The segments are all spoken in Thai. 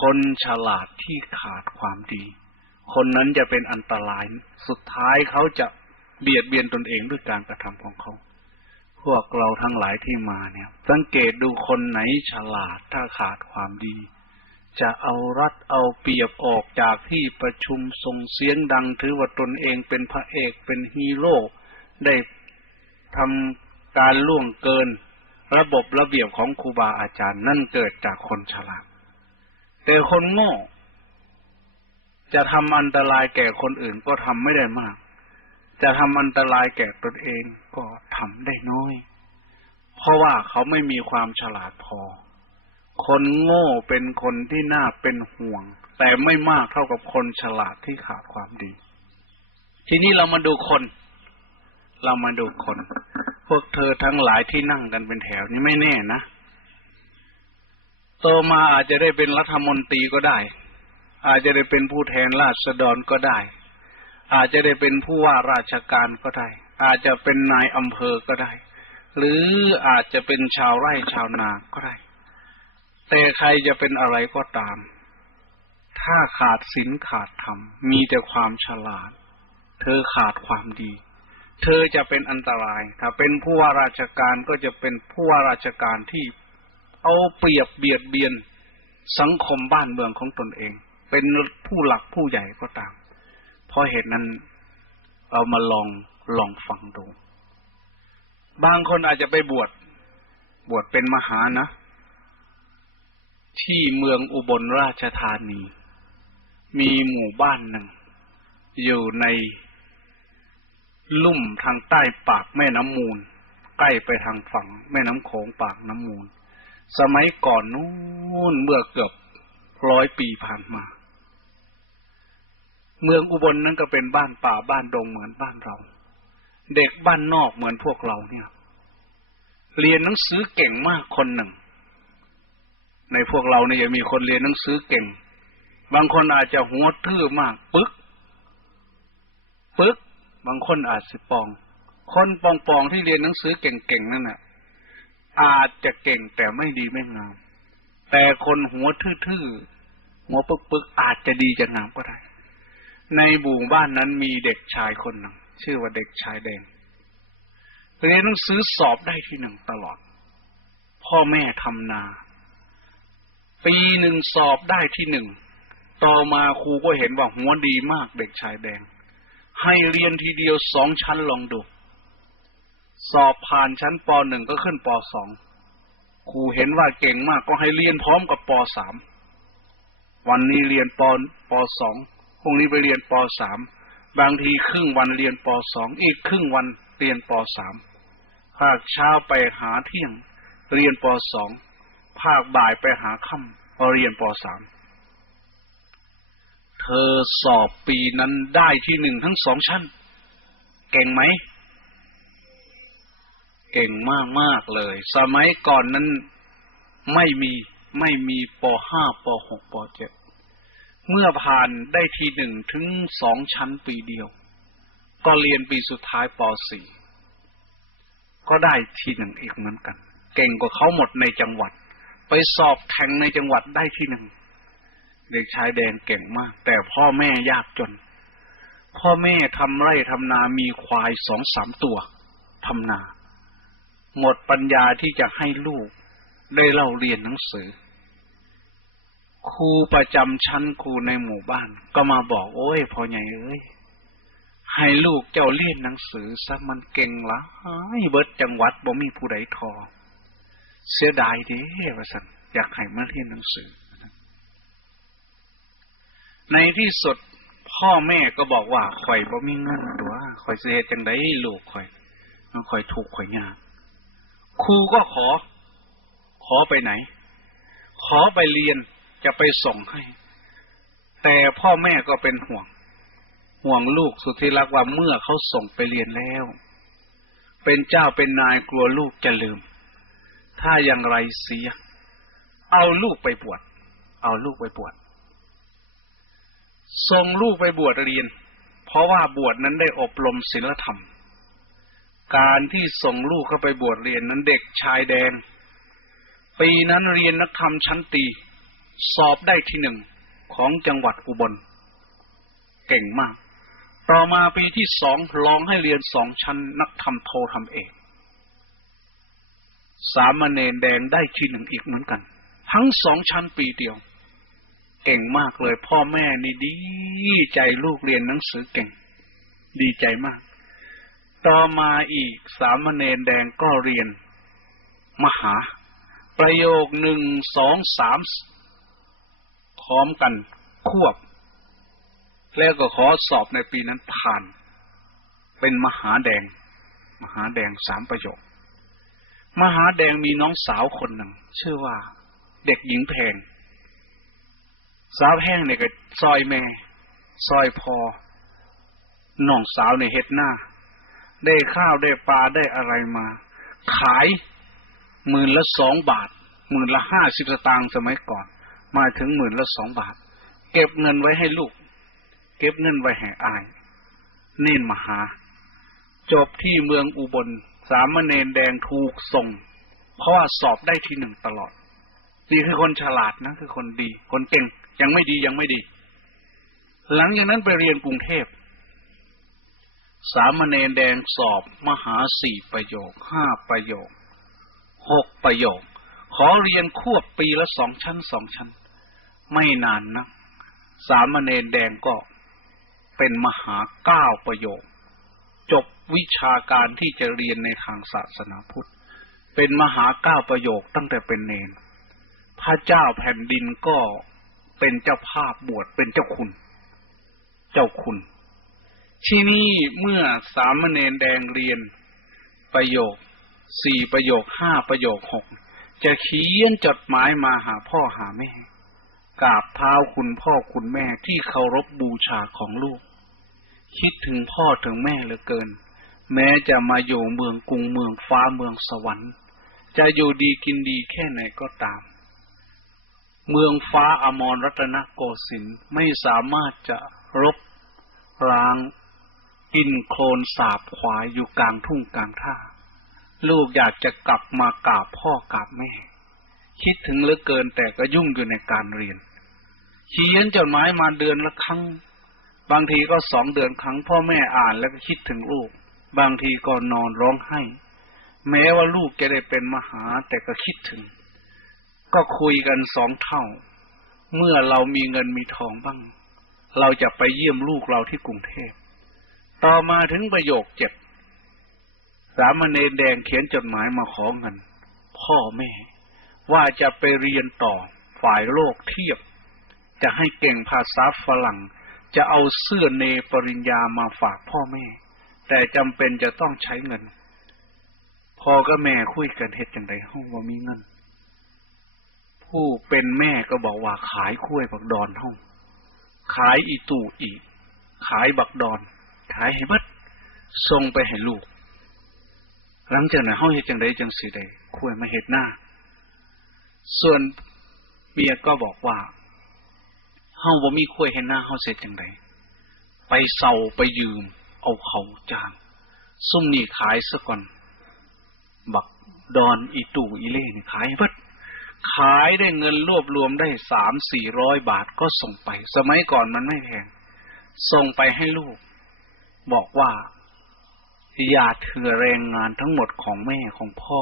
คนฉลาดที่ขาดความดี คนนั้นจะเป็นอันตราย สุดท้ายเขาจะเบียดเบียนตนเองด้วยการกระทำของเขา พวกเราทั้งหลายที่มาเนี่ย สังเกตดูคนไหนฉลาดถ้าขาดความดี จะเอารัดเอาเปรียบออกจากที่ประชุมส่งเสียงดังถือว่าตนเองเป็นพระเอกเป็นฮีโร่ได้ทำการล่วงเกิน ระบบระเบียบของครูบาอาจารย์นั่นเกิดจากคนฉลาด แต่คนโง่ จะทำอันตรายแก่คนอื่นก็ทำไม่ได้มาก จะทำอันตรายแก่ตนเองก็ทำได้น้อย เพราะว่าเขาไม่มีความฉลาดพอ คนโง่เป็นคนที่น่าเป็นห่วง แต่ไม่มากเท่ากับคนฉลาดที่ขาดความดี ทีนี้เรามาดูคน เรามาดูคน พวกเธอทั้งหลายที่นั่งกันเป็นแถวนี้ไม่แน่นะ โตมาอาจจะได้เป็นรัฐมนตรีก็ได้ อาจจะได้เป็นผู้แทนราษฎรก็ได้ อาจจะได้เป็นผู้ว่าราชการก็ได้ อาจจะเป็นนายอำเภอก็ได้ หรืออาจจะเป็นชาวไร่ชาวนาก็ได้ แต่ใครจะเป็นอะไรก็ตาม ถ้าขาดศีลขาดธรรม มีแต่ความฉลาด เธอขาดความดี เธอจะเป็นอันตราย ถ้าเป็นผู้ว่าราชการก็จะเป็นผู้ว่าราชการที่ เอาเปรียบเบียดเบียนสังคมบ้านเมืองของตนเอง เป็นผู้หลักผู้ใหญ่ก็ตาม เพราะเหตุนั้นเรามาลองลองฟังดู บางคนอาจจะไปบวชบวชเป็นมหานะ ที่เมืองอุบลราชธานี มีหมู่บ้านหนึ่ง อยู่ในลุ่มทางใต้ปากแม่น้ำมูล ใกล้ไปทางฝั่งแม่น้ำโขงปากน้ำมูล สมัยก่อนนู้นเมื่อเกือบร้อยปีผ่านมา เมืองอุบลนั้นก็เป็นบ้านป่าบ้านดงเหมือนบ้านเรา เด็กบ้านนอกเหมือนพวกเราเนี่ย เรียนหนังสือเก่งมากคนหนึ่ง ในพวกเราเนี่ยยังมีคนเรียนหนังสือเก่ง บางคนอาจจะหัวทื่อมากปึ๊กปึ๊กบางคนอาจสิปอง คนปองปองที่เรียนหนังสือเก่งๆนั่นน่ะ อาจจะเก่งแต่ไม่ดีไม่งาม แต่คนหัวทื่อๆหัวปึ๊กๆอาจจะดีจะงามก็ได้ ในหมู่บ้านนั้นมีเด็กชายคนหนึ่ง ชื่อว่าเด็กชายแดง เรียนหนังสือสอบได้ที่หนึ่งตลอด พ่อแม่ทำนา ปีหนึ่งสอบได้ที่หนึ่ง ต่อมาครูก็เห็นว่าหัวดีมากเด็กชายแดง ให้เรียนทีเดียวสองชั้นลองดู สอบผ่านชั้นปหนึ่งก็ขึ้นปสองครูเห็นว่าเก่งมากก็ให้เรียนพร้อมกับปสามวันนี้เรียนปปสองพรุ่งนี้ไปเรียนปสามบางทีครึ่งวันเรียนปสองอีกครึ่งวันเรียนปสามภาคเช้าไปหาเที่ยง เรียนปสองภาคบ่ายไปหาค่ำพอเรียนปสามเธอสอบปีนั้นได้ที่หนึ่งทั้งสองชั้น เก่งไหม เก่งมากมากเลย สมัยก่อนนั้นไม่มีไม่มีปห้าปหกปเจ็ดเมื่อผ่านได้ทีหนึ่งถึงสองชั้นปีเดียว ก็เรียนปีสุดท้ายปสี่ก็ได้ทีหนึ่งอีกเหมือนกัน เก่งกว่าเขาหมดในจังหวัด ไปสอบแข่งในจังหวัดได้ที่หนึ่งเด็กชายแดงเก่งมาก แต่พ่อแม่ยากจน พ่อแม่ทำไร่ทำนามีควายสองสามตัวทำนา หมดปัญญาที่จะให้ลูกได้เล่าเรียนหนังสือ ครูประจำชั้นครูในหมู่บ้าน ก็มาบอกโอ้ยพ่อใหญ่เอ้ยให้ลูกเจ้าเรียนหนังสือซะมันเก่งละให้เบิดจังหวัดบ่มีผู้ใดทอ เสียดายเด้ว่าสันอยากให้มาเรียนหนังสือ ในที่สุดพ่อแม่ก็บอกว่าข่อยบ่มีเงินตัวข่อยเสียจังไดลูกข่อยข่อยถูกข่อยยาก ครูก็ขอ ขอไปไหน ขอไปเรียนจะไปส่งให้ แต่พ่อแม่ก็เป็นห่วง ห่วงลูกสุดที่รักว่าเมื่อเขาส่งไปเรียนแล้ว เป็นเจ้าเป็นนายกลัวลูกจะลืม ถ้าอย่างไรเสีย เอาลูกไปบวชเอาลูกไปบวชส่งลูกไปบวชเรียน เพราะว่าบวชนั้นได้อบรมศีลธรรม การที่ส่งลูกเข้าไปบวชเรียนนั้นเด็กชายแดงปีนั้นเรียนนักธรรมชั้นตี สอบได้ที่หนึ่งของจังหวัดอุบล เก่งมาก ต่อมาปีที่สองลองให้เรียนสองชั้นนักธรรมโททำเอกสามเณรแดงได้ที่หนึ่งอีกเหมือนกัน ทั้งสองชั้นปีเดียว เก่งมากเลย พ่อแม่นี่ดีใจลูกเรียนหนังสือเก่ง ดีใจมาก ต่อมาอีกสามเณรแดงก็เรียน มหา ประโยคหนึ่งสองสามพร้อมกันควบ แล้วก็ขอสอบในปีนั้นผ่าน เป็นมหาแดง มหาแดงสามประโยค มหาแดงมีน้องสาวคนหนึ่งชื่อว่า เด็กหญิงแพง สาวแห้งเนี่ยก็ซอยแม่ ซอยพอน้องสาวในเฮ็ดหน้า ได้ข้าวได้ปลาได้อะไรมา ขายหมื่นละสองบาทหมื่นละห้าสิบสตางค์สมัยก่อน มาถึงหมื่นละสองบาท เก็บเงินไว้ให้ลูก เก็บเงินไว้ให้อาย เน้นมหา จบที่เมืองอุบล สามเณรแดงถูกส่ง เพราะว่าสอบได้ที่หนึ่งตลอด นี่คือคนฉลาดนะ คือคนดี คนเก่งยังไม่ดียังไม่ดี หลังจากนั้นไปเรียนกรุงเทพ สามเณรแดงสอบมหาสี่ประโยคห้าประโยคหกประโยค ขอเรียนควบปีละสองชั้นสองชั้น ไม่นานนะสามเณรแดงก็เป็นมหาเก้าประโยค จบวิชาการที่จะเรียนในทางศาสนาพุทธ เป็นมหาเก้าประโยคตั้งแต่เป็นเนนพระเจ้าแผ่นดินก็เป็นเจ้าภาพบวชเป็นเจ้าคุณ เจ้าคุณ ที่นี่เมื่อสามเณรแดงเรียนประโยคสี่ประโยคห้าประโยคหกจะเขียนจดหมายมาหาพ่อหาแม่กราบเท้าคุณพ่อคุณแม่ที่เคารพบบูชาของลูก คิดถึงพ่อถึงแม่เหลือเกิน แม้จะมาอยู่เมืองกรุงเมืองฟ้าเมืองสวรรค์ จะอยู่ดีกินดีแค่ไหนก็ตาม เมืองฟ้าอมรรัตนโกสินทร์ไม่สามารถจะรบร้าง กินโคลนสาบควายอยู่กลางทุ่งกลางท่า ลูกอยากจะกลับมากราบพ่อกราบแม่ คิดถึงเหลือเกินแต่ก็ยุ่งอยู่ในการเรียนเขียนจดหมายมาเดือนละครั้ง บางทีก็สองเดือนครั้งพ่อแม่อ่านแล้วก็คิดถึงลูก บางทีก็นอนร้องไห้ แม้ว่าลูกจะได้เป็นมหาแต่ก็คิดถึง ก็คุยกันสองเท่า เมื่อเรามีเงินมีทองบ้าง เราจะไปเยี่ยมลูกเราที่กรุงเทพ ต่อมาถึงประโยคเจ็ดสามเณรแดงเขียนจดหมายมาขอเงิน พ่อแม่ ว่าจะไปเรียนต่อฝ่ายโลกเทียบ จะให้เก่งภาษาฝรั่ง จะเอาเสื้อเนปริญญามาฝากพ่อแม่ แต่จำเป็นจะต้องใช้เงิน พ่อกับแม่คุยกันเหตุจังไดห้องว่ามีเงิน ผู้เป็นแม่ก็บอกว่าขายคุ้ยบักดอนห้อง ขายอีตู่อีขายบักดอน ขายให้เบัดส่งไปให้ลูก หลังจากนั้นเฮาเฮ็ดจังไดจังสิได้คุ้ยมาเฮ็ดหน้า ส่วนเมียก็บอกว่าเฮาบ่มีคุ้ยเฮ็ดหน้าเฮาเสร็จจังไดไปเซาไปยืม เอาเขาจ้างซุ่มนี่ขายซะก่อน บักดอนอีตู่อีเล่นี่ขายให้เบัดขายได้เงินรวบรวมได้สามสี่ร้อยบาทก็ส่งไป สมัยก่อนมันไม่แพงส่งไปให้ลูก บอกว่า อย่าเถื่อแรงงานทั้งหมดของแม่ของพ่อ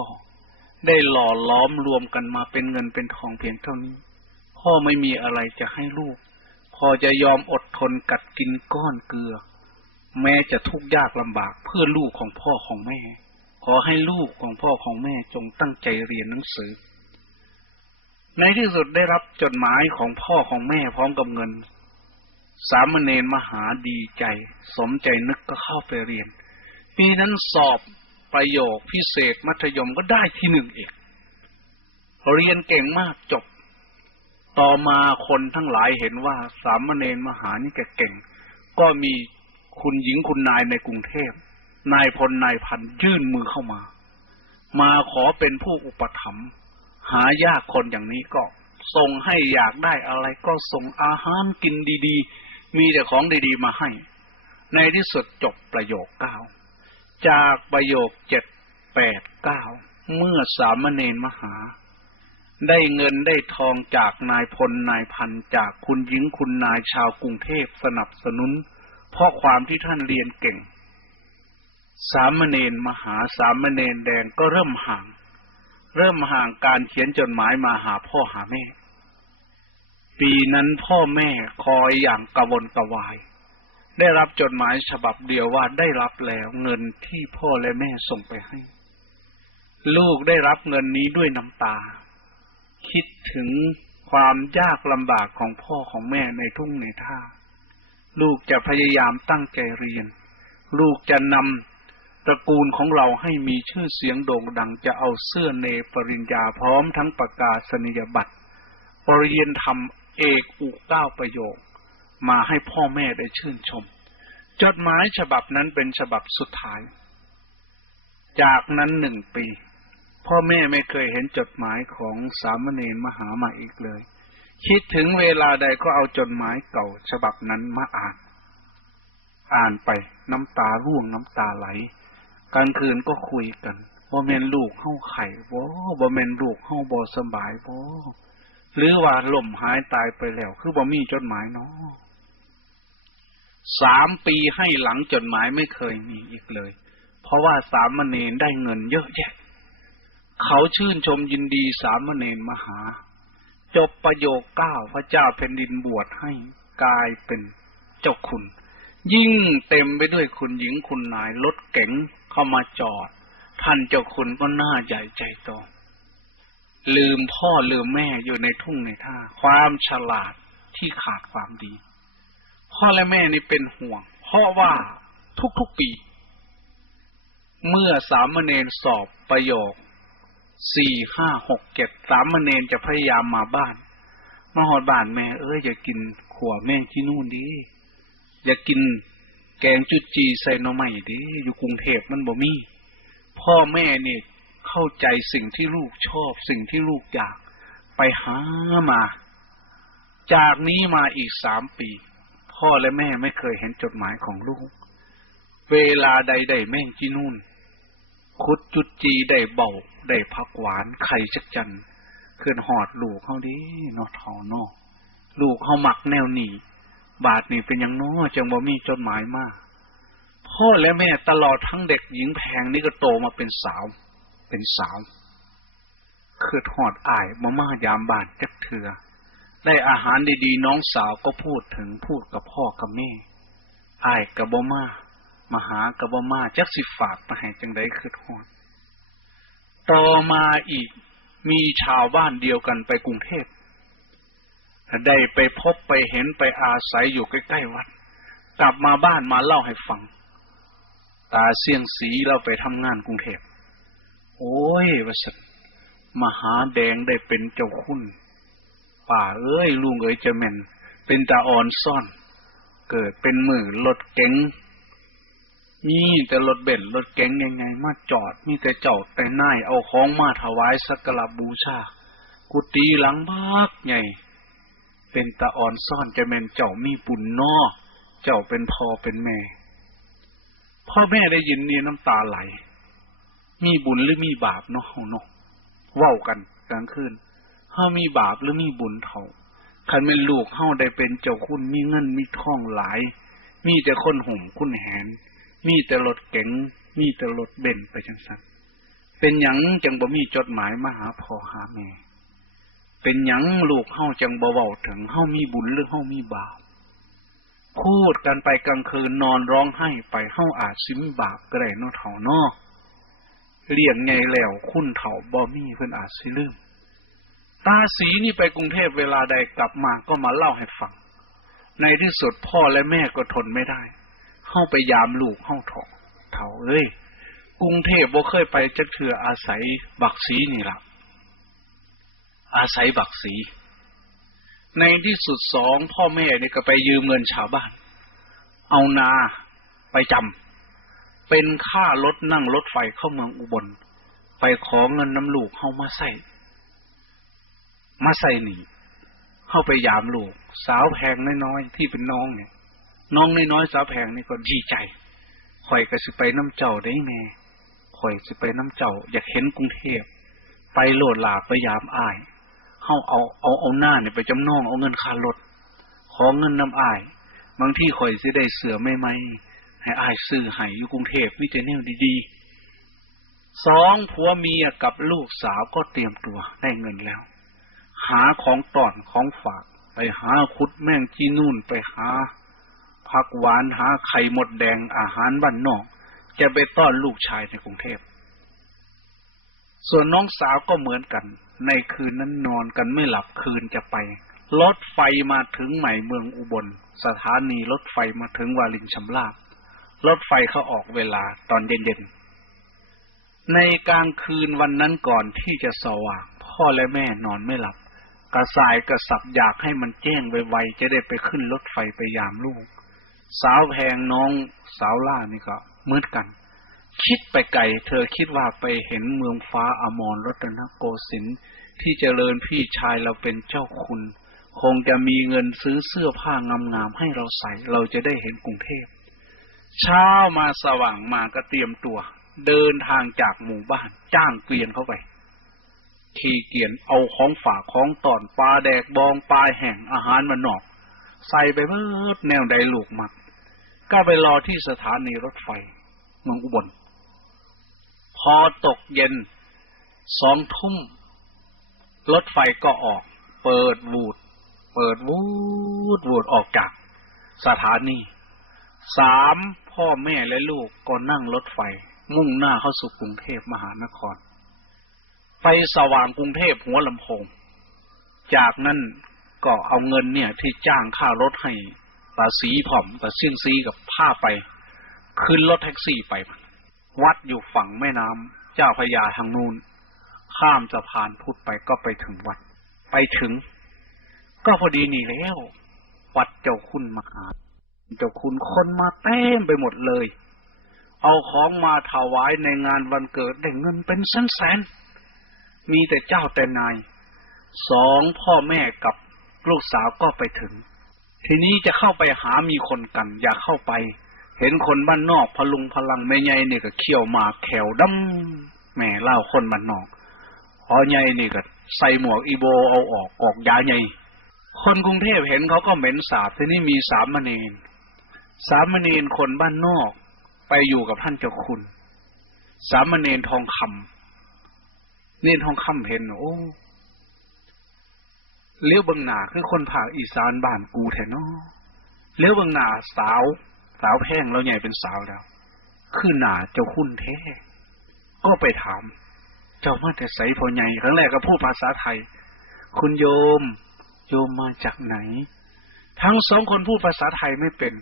ได้หล่อล้อมรวมกันมาเป็นเงินเป็นทองเพียงเท่านี้ พ่อไม่มีอะไรจะให้ลูก พอจะยอมอดทนกัดกินก้อนเกลือ แม้จะทุกข์ยากลำบากเพื่อลูกของพ่อของแม่ ขอให้ลูกของพ่อของแม่จงตั้งใจเรียนหนังสือในที่สุดได้รับจดหมายของพ่อของแม่พร้อมกับเงิน สามเณรมหาดีใจ สมใจนึกก็เข้าไปเรียน ปีนั้นสอบประโยคพิเศษมัธยมก็ได้ที่หนึ่งเอกเรียนเก่งมากจบ ต่อมาคนทั้งหลายเห็นว่าสามเณรมหานี่แกเก่ง ก็มีคุณหญิงคุณนายในกรุงเทพ นายพลนายพันยื่นมือเข้ามา มาขอเป็นผู้อุปถัมภ์หายากคนอย่างนี้ก็ส่งให้อยากได้อะไรก็ส่งอาหารกินดีๆ มีแต่ของดีๆมาให้ ในที่สุดจบประโยคเก้าจากประโยคเจ็ดแปดเก้าเมื่อสามเณรมหา ได้เงินได้ทองจากนายพลนายพันจากคุณหญิงคุณนายชาวกรุงเทพสนับสนุน เพราะความที่ท่านเรียนเก่ง สามเณรมหาสามเณรแดงก็เริ่มห่าง เริ่มห่างการเขียนจดหมายมาหาพ่อหาแม่ ปีนั้นพ่อแม่คอยอย่างกระวนกระวาย ได้รับจดหมายฉบับเดียวว่าได้รับแล้วเงินที่พ่อและแม่ส่งไปให้ ลูกได้รับเงินนี้ด้วยน้ำตา คิดถึงความยากลำบากของพ่อของแม่ในทุ่งในท่า ลูกจะพยายามตั้งใจเรียน ลูกจะนำตระกูลของเราให้มีชื่อเสียงโด่งดังจะเอาเสื้อเนปริญญาพร้อมทั้งประกาศนียบัตรปรริยนธรรม เอกอุเก้าประโยค มาให้พ่อแม่ได้ชื่นชม จดหมายฉบับนั้นเป็นฉบับสุดท้าย จากนั้นหนึ่งปี พ่อแม่ไม่เคยเห็นจดหมายของสามเณรมหามาอีกเลย คิดถึงเวลาใดก็เอาจดหมายเก่า ฉบับนั้นมาอ่าน อ่านไปน้ำตาร่วงน้ำตาไหลกลางคืนก็คุยกันว่าเมนลูกเข้าไข่บ่บ่เมนลูกเข้าบ่สบายบ่ หรือว่าล่มหายตายไปแล้ว คือบ่มีจดหมายเนาะสามปีให้หลังจดหมายไม่เคยมีอีกเลย เพราะว่าสามเณรได้เงินเยอะแยะ เขาชื่นชมยินดีสามเณรมหา จบประโยคเก้าพระเจ้าแผ่นดินบวชให้กลายเป็นเจ้าคุณ ยิ่งเต็มไปด้วยคุณหญิงคุณนายรถเก๋งเข้ามาจอด ท่านเจ้าคุณก็หน้าใหญ่ใจโต ลืมพ่อลืมแม่อยู่ในทุ่งในท่า ความฉลาดที่ขาดความดี พ่อและแม่นี่เป็นห่วง เพราะว่าทุกๆปี เมื่อสามเณรสอบประโยคสี่ห้าหกเจ็ดสามเณรจะพยายามมาบ้าน มาหอดบ้านแม่ เอ้ยอย่ากินขวแม่งที่นู่นดีอย่ากินแกงจุดจีใส่หน่อไม้ดิอยู่กรุงเทพมันบ่มี พ่อแม่เนี่ย เข้าใจสิ่งที่ลูกชอบ สิ่งที่ลูกอยาก ไปหามา จากนี้มาอีกสามปี พ่อและแม่ไม่เคยเห็นจดหมายของลูก เวลาใดๆแม่งที่นู่น คุดจุดจีได้เบาได้พักหวานไข่จักจันเคลื่อนหอดลูกเขาดินาะทอนาะลูกเขาหมักแนวหนีบาทนี่เป็นยังน้อจังบ่มีจดหมายมาพ่อและแม่ตลอดทั้งเด็กหญิงแพงนี่ก็โตมาเป็นสาว เป็นสาวคือทอดอายมามายามบานจักเถือ ได้อาหารดีๆน้องสาวก็พูดถึงพูดกับพ่อกับแม่อายกับบมามาหากับบมาจักสิฝากมาให้จังไดคือทอด ต่อมาอีกมีชาวบ้านเดียวกันไปกรุงเทพได้ไปพบไปเห็นไปอาศัยอยู่ใกล้ๆวัด กลับมาบ้านมาเล่าให้ฟัง ตาเสี่ยงสีเราไปทำงานกรุงเทพ โอ้ยวสันมหาแดงได้เป็นเจ้าคุณป่าเอ้ยลุงเอ้ยจะแม่นเป็นตาอ่อนซ่อน เกิดเป็นมือรถเก๋งมีแต่รถเบนซ์รถเก๋งยังไง มาจอด มีแต่เจ้าแต่นายเอาของมาถวายสักการะบูชา กุฏิหลังบักใหญ่เป็นตาอ่อนซ่อนจะแม่นเจ้ามีปุญนนอเจ้าเป็นพ่อเป็นแม่ พ่อแม่ได้ยินเนี่น้ำตาไหล มีบุญหรือมีบาปเนาะเนาะเว้ากันกลางคืนเฮามีบาปหรือมีบุญเท่าคันเป็นลูกเฮาได้เป็นเจ้าคุณมีเงินมีทองหลาย มีแต่คนห่มคุณแหน มีแต่รถเก๋งมีแต่รถเบนไปจังสันเป็นหยังจังบ่มีจดหมายมาหาพ่อหาแม่ เป็นหยังลูกเฮาจังเบาๆถึงเฮามีบุญหรือเฮามีบาปพูดกันไปกลางคืนนอนร้องไห้ไปเฮาอาจสิมบาปก็ได้นอเถ่านอ เลี้ยงไงแล้ว คุณเถ่าบ่มีเพิ่นอาจสิลืม ตาสีนี่ไปกรุงเทพเวลาใดกลับมาก็มาเล่าให้ฟัง ในที่สุดพ่อและแม่ก็ทนไม่ได้ เข้าไปยามลูกเข้าถอเถ่าเอ้ยกรุงเทพบ่เคยไปจะเถืออาศัยบักสีนี่ละอาศัยบักสีในที่สุดสองพ่อแม่เนี่ยก็ไปยืมเงินชาวบ้าน เอานาไปจำ เป็นค่ารถนั่งรถไฟเข้าเมืองอุบล ไปขอเงินน้ำลูกเข้ามาใส่มาใส่หนีเข้าไปยามลูก สาวแพงน้อยๆที่เป็นน้องเนี่ย น้องน้อยๆสาวแพงนี่ก็ดีใจข่อยก็สิไปน้ำเจ้าได้แม่ข่อยสิไปน้ำเจ้า อยากเห็นกรุงเทพไปโหลดลาไปยามอ้ายเข้าเอาเอาเอาหน้าเนี่ยไปจำนองเอาเงินค่ารถขอเงินน้ำอาย บางที่ข่อยสิได้เสือไม่ไหม ให้อายซื้อให้อยู่กรุงเทพมิเจเนลดีๆสองผัวเมียกับลูกสาวก็เตรียมตัวได้เงินแล้ว หาของตอนของฝาก ไปหาคุดแม่งจีนู่นไปหาผักหวานหาไข่หมดแดงอาหารบ้านนอก จะไปต้อนลูกชายในกรุงเทพ ส่วนน้องสาวก็เหมือนกัน ในคืนนั้นนอนกันไม่หลับคืนจะไปรถไฟมาถึงใหม่เมืองอุบล สถานีรถไฟมาถึงวารินชำราบ รถไฟเขาออกเวลาตอนเย็นๆ ในกลางคืนวันนั้นก่อนที่จะสว่าง พ่อและแม่นอนไม่หลับ กระสายกระสับอยากให้มันแจ้งไวๆจะได้ไปขึ้นรถไฟไปยามลูก สาวแพงน้องสาวล่านี่ก็เหมือนกัน คิดไปไกลเธอคิดว่าไปเห็นเมืองฟ้าอมรรัตนโกสินทร์ที่เจริญพี่ชายเราเป็นเจ้าคุณ คงจะมีเงินซื้อเสื้อผ้างามๆให้เราใส่เราจะได้เห็นกรุงเทพ เช้ามาสว่างมาก็เตรียมตัว เดินทางจากหมู่บ้าน จ้างเกวียนเข้าไปขี่เกวียนเอาของฝากของตอนปลาแดกบองปลาแห่งอาหารมันนอก ใส่ไปเบิดแนวใดลูกมัก ก็ไปรอที่สถานีรถไฟเมืองอุบล พอตกเย็นสองทุ่ม รถไฟก็ออก เปิดวูด เปิดวูดวูดออกจาก สถานีสาม พ่อแม่และลูกก็นั่งรถไฟ มุ่งหน้าเข้าสู่กรุงเทพมหานคร ไปสว่างกรุงเทพหัวลำโพง จากนั้นก็เอาเงินเนี่ยที่จ้างค่ารถให้ตาสีผ่อมตาเสี่ยงซีกับผ้าไป ขึ้นรถแท็กซี่ไป วัดอยู่ฝั่งแม่น้ำเจ้าพยาทางนู้นข้ามสะพานพุทธไปก็ไปถึงวัด ไปถึง ก็พอดีนี่แล้ว วัดเจ้าคุณมหา เจ้าคุณคนมาเต็มไปหมดเลย เอาของมาถวายในงานวันเกิดได้เงินเป็นแสนแสน มีแต่เจ้าแต่นาย สองพ่อแม่กับลูกสาวก็ไปถึง ทีนี้จะเข้าไปหามีคนกัน อย่าเข้าไป เห็นคนบ้านนอกพลุงพลังไม่ใหญ่นี่ก็เขี่ยวมาแขวดำแม่เล่าคนบ้านนอกพอใหญ่นี่ก็ใส่หมวกอีโบเอาออกออกยาใหญ่คนกรุงเทพเห็นเขาก็เหม็นสาบทีนี้มีสามเณร สามเณรคนบ้านนอกไปอยู่กับท่านเจ้าคุณ สามเณรทองคำเนรทองคำเห็นโอ้เลี้ยวบังหนาคือคนภาคอีสานบ้านกูแท้เนาะเลี้ยวบังหนาสาว สาวแพงแล้วใหญ่เป็นสาวแล้ว คือหนาเจ้าคุณแท้ ก็ไปถาม เจ้ามาแต่ใสพอใหญ่ครั้งแรกก็พูดภาษาไทย คุณโยม โยมมาจากไหน ทั้งสองคนพูดภาษาไทยไม่เป็น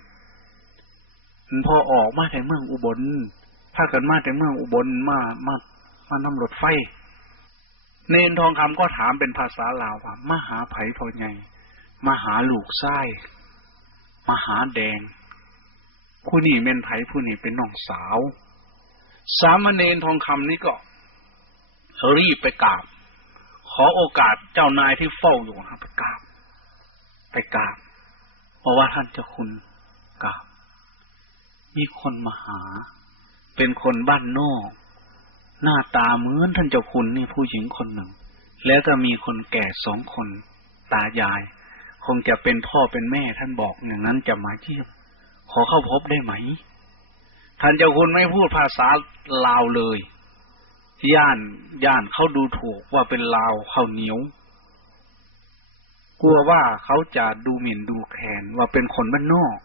พอออกมาแต่เมืองอุบลพากันมาแต่เมืองอุบลมามามานำรถไฟ เนนทองคำก็ถามเป็นภาษาลาวว่ามาหาไผ่พอใหญ่มาหาลูกไส้มาหาแดง ผู้นี้เป็นไผ่ผู้นี้เป็นน้องสาว สามเณรทองคำนี้ก็รีบไปกราบ ขอโอกาสเจ้านายที่เฝ้าอยู่นะไปกราบ ไปกราบ เพราะว่าท่านเจ้าคุณ มีคนมาหา เป็นคนบ้านนอก หน้าตาเหมือนท่านเจ้าคุณนี่ผู้หญิงคนหนึ่ง แล้วก็มีคนแก่สองคน ตายาย คงจะเป็นพ่อเป็นแม่ท่านบอกอย่างนั้นจะมาเยี่ยมขอเข้าพบได้ไหม ท่านเจ้าคุณไม่พูดภาษาลาวเลย ย่านย่านเขาดูถูกว่าเป็นลาวเข้าเหนียว กลัวว่าเขาจะดูหมิ่นดูแคลนว่าเป็นคนบ้านนอก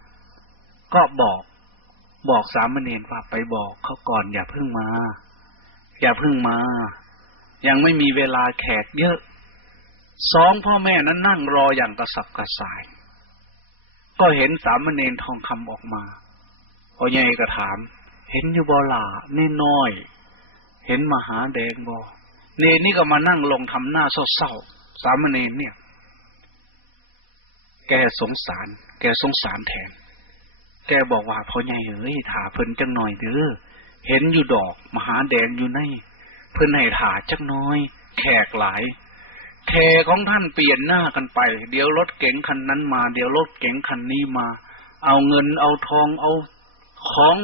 ก็บอก บอกสามเณรว่าไปบอกเขาก่อนอย่าเพิ่งมา อย่าเพิ่งมา ยังไม่มีเวลาแขกเยอะ สองพ่อแม่นั้นนั่งรออย่างกระสับกระส่าย ก็เห็นสามเณรทองคำออกมาพอใหญ่ก็ถาม เห็นอยู่บ่ล่ะเน่น้อย เห็นมหาแดงบ่เนนนี่ก็มานั่งลงทำหน้าเศร้าๆสามเณรเนี่ย แกสงสาร แกสงสารแทน แกบอกว่าพ่อใหญ่เอ้ยถาเพิ่นจังหน่อยเด้อเห็นอยู่ดอกมหาแดงอยู่ใน เพิ่นให้ถาจักน้อย แขกหลายแขกของท่านเปลี่ยนหน้ากันไป เดี๋ยวรถเก๋งคันนั้นมา เดี๋ยวรถเก๋งคันนี้มา เอาเงินเอาทองเอาของ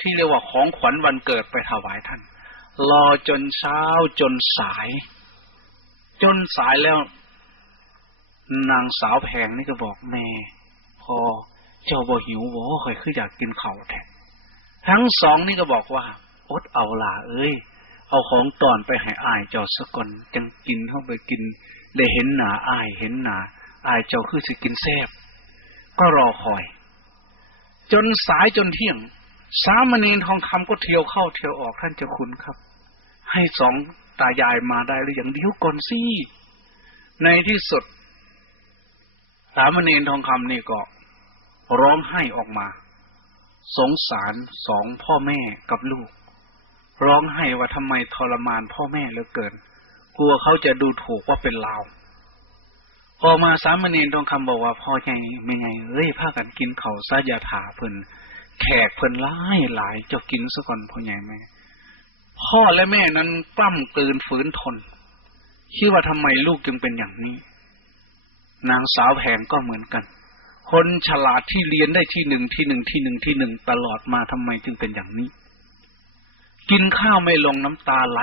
ที่เรียกว่าของขวัญวันเกิดไปถวายท่าน รอจนเช้าจนสายจจนสายแล้ว นางสาวแพงนี่ก็บอกแม่พอ เจ้าบ่หิวบ่ค่อยคืออยากกินเขาแท้ทั้งสองนี่ก็บอกว่าอดเอาล่ะเอ้ย เอาของตอนไปให้อายเจ้าสก่อนจังกินเข้าไปกินได้เห็นหนาอายเห็นหนาอายเจ้าคือสิกินแซบก็รอคอย จนสายจนเที่ยง สามเณรทองคำก็เที่ยวเข้าเที่ยวออกท่านเจ้าคุณครับ ให้สองตายายมาได้หรืออย่างเดียวก่อนสิในที่สุดสามเณรทองคำนี่ก็ ร้องไห้ออกมา สงสารสองพ่อแม่กับลูก ร้องไห้ว่าทำไมทรมานพ่อแม่เหลือเกิน กลัวเขาจะดูถูกว่าเป็นลาวพอมาสามเณรทองคำบอกว่าพ่อไงไม่ไงเอ้ยพากันกินเขาซาอยาถาเพิ่นแขกเพิ่นหลายหลายเจ้ากินซะก่อนพ่อใหญ่แม่พ่อและแม่นั้นกล้ำกลืนฝืนทนคิดว่าทำไมลูกจึงเป็นอย่างนี้ นางสาวแพงก็เหมือนกัน คนฉลาดที่เรียนได้ที่หนึ่งที่หนึ่งที่หนึ่งที่หนึ่งตลอดมาทำไมจึงเป็นอย่างนี้ กินข้าวไม่ลงน้ำตาไหล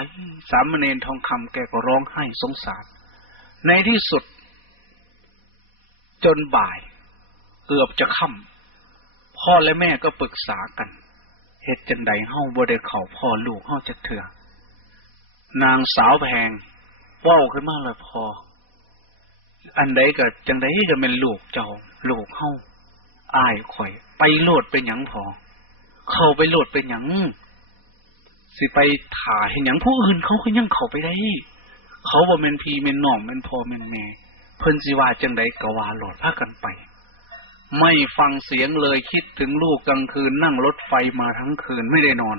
สามเณรทองคำแกก็ร้องไห้สงสาร ในที่สุด จนบ่าย เกือบจะค่ำพ่อและแม่ก็ปรึกษากันเหตุจังใดเฮาบ่ได้เข้าพ่อลูกเฮาจะเถื่อนางสาวแพงเว้าขึ้นมาเลยพอ อันใดก็จังใดก็เป็นลูกเจ้า ลูกเฮาอ้ายข่อย ไปโลดเป็นหยังพอ เข้าไปโลดเป็นหยัง สิไปถ่าเห็นหยังผู้อื่นเขาก็ยังเข้าไปได้ เขาบ่แม่นพี่แม่นน้องแม่นพ่อแม่นแม่เพิ่นสิว่าจังใดกว่าโลดพากันไป ไม่ฟังเสียงเลยคิดถึงลูกกลางคืนนั่งรถไฟมาทั้งคืนไม่ได้นอน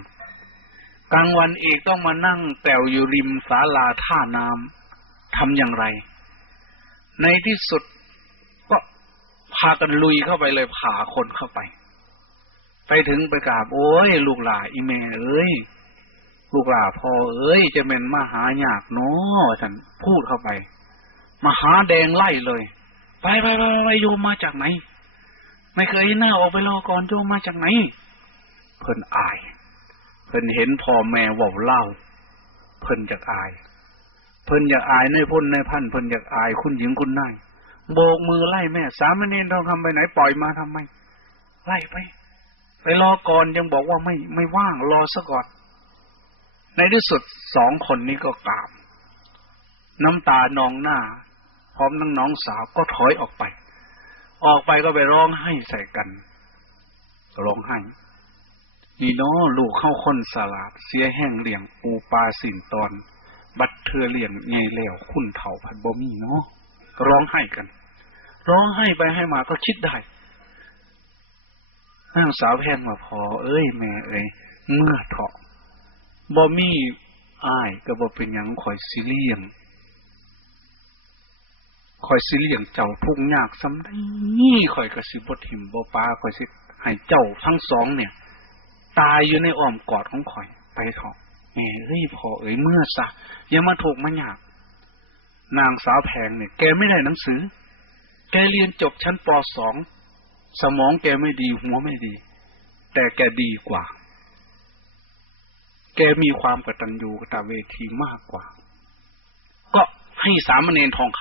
กลางวันเอกต้องมานั่งแตวอยู่ริมศาลาท่าน้ำทำอย่างไร ในที่สุด พากันลุยเข้าไปเลยผ่าคนเข้าไป ไปถึงไปกราบโอ้ย ลูกหลาอีแม่เอ้ยลูกหลาพ่อเอ้ย จะเป็นมาหายากเนาะท่านพูดเข้าไป มาหาแดงไล่เลย ไปไปไปไปโยมมาจากไหน ไม่เคยหน้าออกไปรอก่อนโยมมาจากไหน เพิ่นอาย เพิ่นเห็นพ่อแม่ว่าเล่า เพิ่นอยากอาย เพิ่นอยากอายในพ้นในพันเพิ่นอยากอายคุณหญิงคุณนาย โบกมือไล่แม่ สามเณรทองคำไปไหนปล่อยมาทำไม ไล่ไป ไปรอก่อนยังบอกว่าไม่ไม่ว่างรอซะก่อน ในที่สุดสองคนนี้ก็กราบ น้ำตานองหน้า พร้อมทั้งน้องสาวก็ถอยออกไป ออกไปก็ไปร้องไห้ใส่กันร้องไห้นี่นาะลูกเข้าคนสลาด เสียแห้งเหลี้ยงปูปลาสินตอน บัดเธอเลี้ยงไงแล้วคุณเถ่าพันบ่มีเนาะร้องไห้กัน ร้องไห้ไปให้มาก็คิดได้นางสาวแพงมาพอ เอ้ยแม่เอ้ยเมื่อเถาะบ่มีอ้ายก็บ่เป็นหยังข่อยสิเลี้ยงข่อยสิเลี้ยงเจ้าทุกยากสำได้นี่ข่อยก็สิบ่ถิ่มบ่ปาข่อยสิให้เจ้าทั้งสองเนี่ย ตายอยู่ในอ้อมกอดของข่อยไปเถอะแม่เอ้ยพอเอ้ยเมื่อซะอย่ามาถูกมายาก นางสาวแพงเนี่ย แกไม่ได้หนังสือ แกเรียนจบชั้นปสอง สมองแกไม่ดีหัวไม่ดี แต่แกดีกว่า แกมีความกตัญญูกตเวทีมากกว่า ก็ให้สามเณรทองค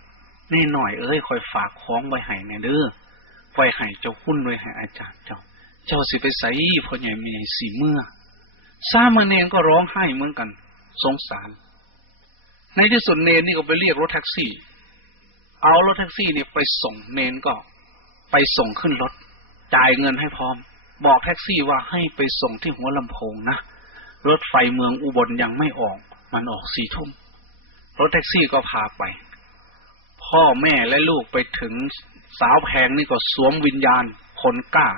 ำนี่หน่อยเอ้ยคอยฝากของไว้ให้ในเด้อไว้ให้เจ้าคุ้นไว้ให้อาจารย์เจ้า เจ้าสิไปใส่พ่อใหญ่มีสีเมื่อสามเณรก็ร้องไห้เหมือนกัน สงสาร ในที่สุดเนนนี่ก็ไปเรียกรถแท็กซี่ เอารถแท็กซี่เนี่ยไปส่งเนนก็ ไปส่งขึ้นรถ จ่ายเงินให้พร้อม บอกแท็กซี่ว่าให้ไปส่งที่หัวลำโพงนะรถไฟเมืองอุบลยังไม่ออก มันออกสี่ทุ่มรถแท็กซี่ก็พาไป พ่อแม่และลูกไปถึงสาวแพงนี่ก็สวมวิญญาณคนกล้า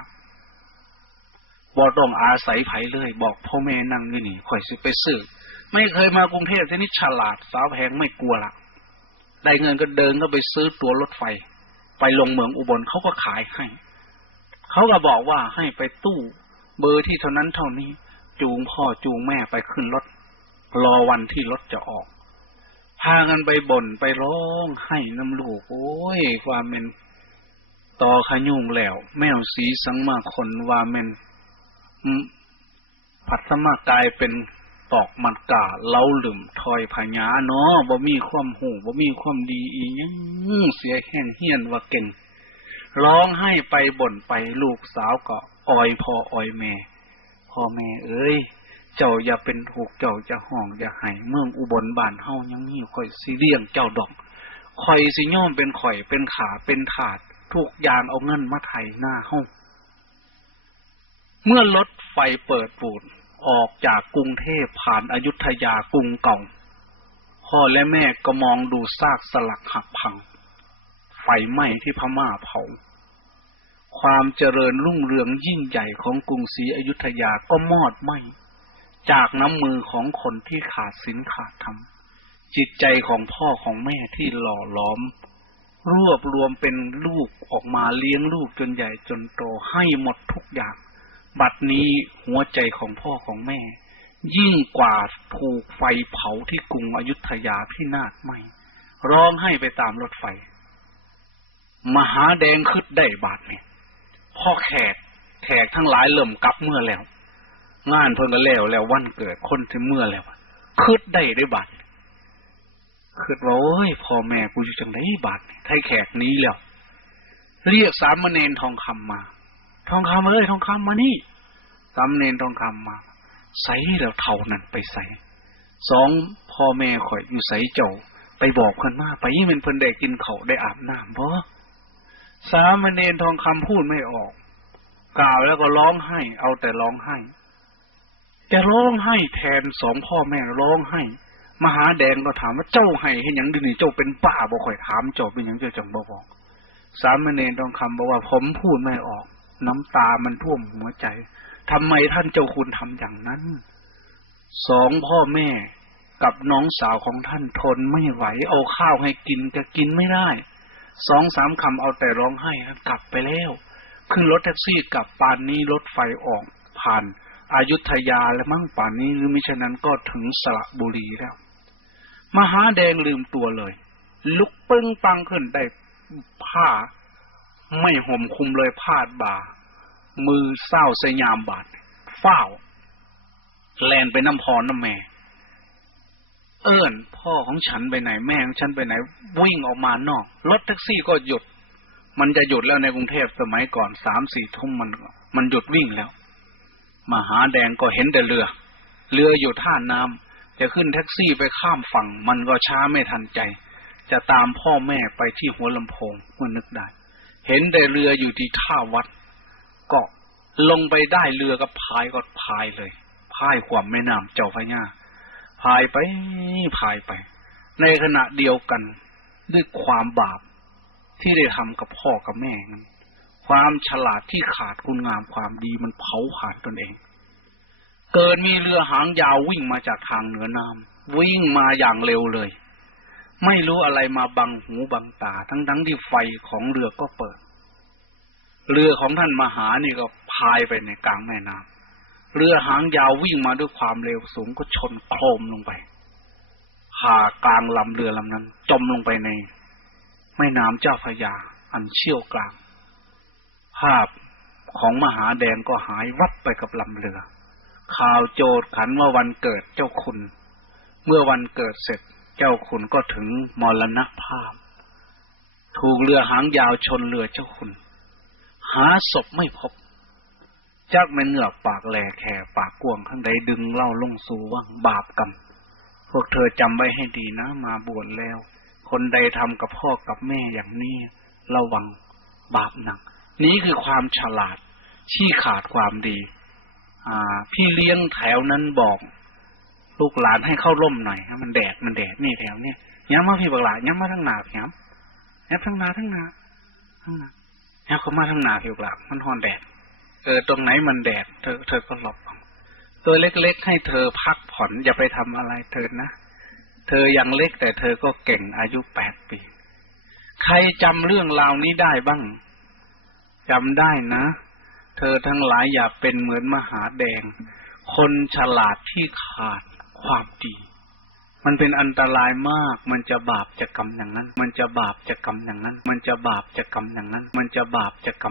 บอต้องอาศัยไผ่เลย บอกพ่อแม่นั่งอยู่นี่ข่อยสิไปซื้อไม่เคยมากรุงเทพที่นี่ฉลาด สาวแพงไม่กลัวละ ได้เงินก็เดินก็ไปซื้อตั๋วรถไฟ ไปลงเมืองอุบลเขาก็ขายให้ เขาก็บอกว่าให้ไปตู้เบอร์ที่เท่านั้นเท่านี้ จูงพ่อจูงแม่ไปขึ้นรถ รอวันที่รถจะออก พากันไปบ่นไปร้องให้น้ำลูก โอ้ยว่าเมนต่อขยุ่งแล้ว แมวสีสังมาคนว่าเมนผัดสมากลายเป็น ตอกมันกาเล้าหลืมถอยพญาเนาะบ่มีความหูบ่มีความดีอีหยังเสียแห้งเฮียนว่าเก่งร้องให้ไปบ่นไปลูกสาวก็อ่อยพ่ออ่อยแม่พ่อแม่เอ้ยเจ้าอย่าเป็นถูกเจ้าจะห้องอย่าให้เมืองอุบลบ้านเฮายังมีข่อยสิเลี้ยงเจ้าดอกข่อยสิย่อมเป็นข่อยเป็นขาเป็นถาดทุกยางเอาเงินมาไถหน้าเฮาเมื่อรถไฟเปิดปูด ออกจากกรุงเทพผ่านอายุทยากรุงก่าพ่อและแม่ก็มองดูซากสลักหักพัง ไฟไหม้ที่พม่าเผา ความเจริญรุ่งเรืองยิ่งใหญ่ของกรุงศรีอยุธยาก็มอดไหม้จากน้ำมือของคนที่ขาดศีลขาดธรรม จิตใจของพ่อของแม่ที่หล่อล้อม รวบรวมเป็นลูกออกมาเลี้ยงลูกจนใหญ่จนโตให้หมดทุกอย่าง บัดนี้หัวใจของพ่อของแม่ ยิ่งกว่าถูกไฟเผาที่กรุงอยุธยาพินาศไหมร้องให้ไปตามรถไฟ มหาแดงคึดได้บาดเนี่ยพ่อแขกแขกทั้งหลายเริ่มกลับเมื่อแล้ว งานเพิ่นก็แล้วแล้ววันเกิดคนที่เมื่อแล้วคึดได้ได้บาดคึดว่าโอ้ยพ่อแม่กูอยู่จังไดบาดไทยแขกนี้แล้ว เรียกสามเณรทองคำมา ทองคำเอ้ยทองคำมานี่สามเณรทองคำมาใส่แล้วเท่านั้นไปใส่สองพ่อแม่ข่อยอยู่ใส่เจ้า ไปบอกเพิ่นมาไปยี่เป็นเพิ่นได้กินเขาได้อาบน้ำบ่สามเณรทองคำพูดไม่ออก กล่าวแล้วก็ร้องไห้ เอาแต่ร้องไห้จะร้องไห้แทนสองพ่อแม่ร้องไห้ มหาแดงก็ถามว่าเจ้าให้เห็นอย่างดีนี่เจ้าเป็นป้าบ่ค่อยถามจ้าเป็นอย่างเจ้าจังบ่บอกสามเณรทองคำบอกว่าผมพูดไม่ออก น้ำตามันท่วมหัวใจทำไมท่านเจ้าคุณทำอย่างนั้น สองพ่อแม่กับน้องสาวของท่านทนไม่ไหว เอาข้าวให้กินจะกินไม่ได้ สองสามคำเอาแต่ร้องไห้กลับไปแล้ว ขึ้นรถแท็กซี่กลับป่านนี้รถไฟออกผ่านอายุทยาและมั่งป่านนี้หรือมิฉะนั้นก็ถึงสระบุรีแล้ว มหาแดงลืมตัวเลย ลุกปึ้งปังขึ้นได้ผ้า ไม่ห่มคุมเลยพาดบ่า มือเศร้าสยามบาดเฝ้า แลนไปน้ำพรน้ำแม่ เอิญพ่อของฉันไปไหนแม่ของฉันไปไหน วิ่งออกมานอก รถแท็กซี่ก็หยุด มันจะหยุดแล้วในกรุงเทพสมัยก่อนสามสี่ทุ่มมัน มันหยุดวิ่งแล้วมหาแดงก็เห็นแต่เรือ เรืออยู่ท่าน้ำจะขึ้นแท็กซี่ไปข้ามฝั่ง มันก็ช้าไม่ทันใจ จะตามพ่อแม่ไปที่หัวลำโพงเมื่อนึกได้ เห็นแต่เรืออยู่ที่ท่าวัด ก็ลงไปได้เรือก็พายก็พายเลยพายความแม่น้ำเจ้าพระยาพายไปพายไป ในขณะเดียวกันด้วยความบาปที่ได้ทำกับพ่อกับแม่นั้นความฉลาดที่ขาดคุณงามความดีมันเผาผลาญตนเอง เกิดมีเรือหางยาววิ่งมาจากทางเหนือน้ำวิ่งมาอย่างเร็วเลย ไม่รู้อะไรมาบังหูบังตา ทั้งทั้งที่ไฟของเรือก็เปิด เรือของท่านมหานี่ก็พายไปในกลางแม่น้ำเรือหางยาววิ่งมาด้วยความเร็วสูงก็ชนโครมลงไปผ่ากลางลำเรือลำนั้น จมลงไปใน แม่น้ำเจ้าพระยา อันเชี่ยวกลาง ภาพของมหาแดงก็หายวับไปกับลำเรือ ข่าวโจดขันว่าวันเกิดเจ้าคุณ เมื่อวันเกิดเสร็จ เจ้าคุณก็ถึงมรณภาพ ถูกเรือหางยาวชนเรือเจ้าคุณหาศพไม่พบ จักแม่เหงือกปากแหลแข่ปากกวงข้างใดดึงเล่าลงสู่ว่างบาปกรรม พวกเธอจำไว้ให้ดีนะ มาบวชแล้ว คนใดทำกับพ่อกับแม่อย่างนี้ระวังบาปหนัก นี้คือความฉลาดที่ขาดความดี อ่า พี่เลี้ยงแถวนั้นบอก ลูกหลานให้เข้าร่มหน่อยมันแดดมันแดดนี่แถวเนี้ยย้ำมาพี่บักหลาย้ำมาทั้งหนาย้ำย้ำทั้งนาทั้งนาทั้งนาย้ำเขามาทั้งหนาพี่บักหลามันฮอนแดดเออตรงไหนมันแดดเธอเธอก็หลบตัวเล็กๆให้เธอพักผ่อนอย่าไปทำอะไรเธอนะเธอยังเล็กแต่เธอก็เก่งอายุแปดปี ใครจำเรื่องราวนี้ได้บ้างจำได้นะ เธอทั้งหลายอย่าเป็นเหมือนมหาแดง คนฉลาดที่ขาด ความดี มันเป็นอันตรายมาก มันจะบาปจะกรรมอย่างนั้น มันจะบาปจะกรรมอย่างนั้น มันจะบาปจะกรรมอย่างนั้น มันจะบาปจะกรรม